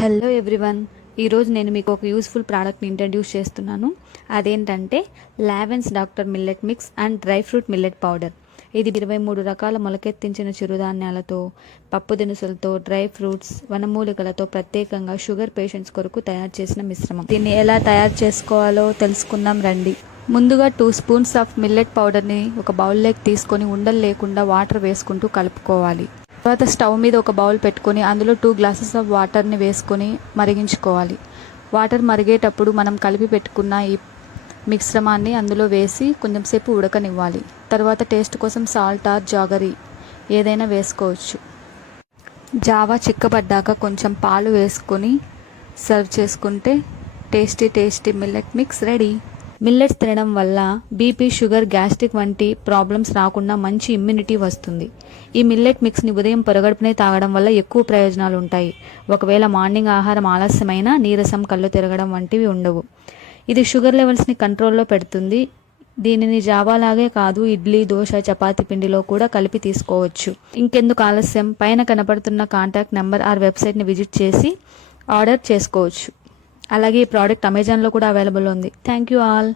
Hello everyone. ఈరోజు నేను మీకు ఒక యూస్ఫుల్ ప్రోడక్ట్ని ఇంట్రడ్యూస్ చేస్తున్నాను. అదేంటంటే లావెన్స్ doctor millet mix and dry fruit millet powder. ఇది ఇరవై మూడు రకాల మొలకెత్తించిన చిరుధాన్యాలతో పప్పు దినుసులతో డ్రై ఫ్రూట్స్ వనమూలికలతో ప్రత్యేకంగా షుగర్ పేషెంట్స్ కొరకు తయారు చేసిన మిశ్రమం. దీన్ని ఎలా తయారు చేసుకోవాలో తెలుసుకుందాం రండి. ముందుగా టూ స్పూన్స్ ఆఫ్ మిల్లెట్ పౌడర్ని ఒక బౌల్లోకి తీసుకొని ఉండలు లేకుండా వాటర్ వేసుకుంటూ కలుపుకోవాలి. తర్వాత స్టవ్ మీద ఒక బౌల్ పెట్టుకొని అందులో టూ గ్లాసెస్ ఆఫ్ వాటర్ని వేసుకొని మరిగించుకోవాలి. వాటర్ మరిగేటప్పుడు మనం కలిపి పెట్టుకున్న ఈ మిశ్రమాన్ని అందులో వేసి కొంచెం సేపు ఉడకనివ్వాలి. తర్వాత టేస్ట్ కోసం సాల్ట్ ఆర్ జాగరీ ఏదైనా వేసుకోవచ్చు. జావా చిక్కబడ్డాక కొంచెం పాలు వేసుకొని సర్వ్ చేసుకుంటే tasty tasty millet mix ready millets తినడం వల్ల బీపీ షుగర్ గ్యాస్ట్రిక్ వంటి ప్రాబ్లమ్స్ రాకుండా మంచి ఇమ్యూనిటీ వస్తుంది. ఈ మిల్లెట్ మిక్స్ని ఉదయం పొరగడుపునే తాగడం వల్ల ఎక్కువ ప్రయోజనాలు ఉంటాయి. ఒకవేళ మార్నింగ్ ఆహారం ఆలస్యమైనా నీరసం కళ్ళు తిరగడం వంటివి ఉండవు. ఇది షుగర్ లెవెల్స్ని కంట్రోల్లో పెడుతుంది. దీనిని జావాలాగే కాదు ఇడ్లీ దోశ చపాతి పిండిలో కూడా కలిపి తీసుకోవచ్చు. ఇంకెందుకు ఆలస్యం? పైన కనపడుతున్న కాంటాక్ట్ నెంబర్ ఆర్ వెబ్సైట్ని విజిట్ చేసి ఆర్డర్ చేసుకోవచ్చు. అలాగే ఈ ప్రోడక్ట్ అమెజాన్లో కూడా అవైలబుల్ ఉంది. Thank you all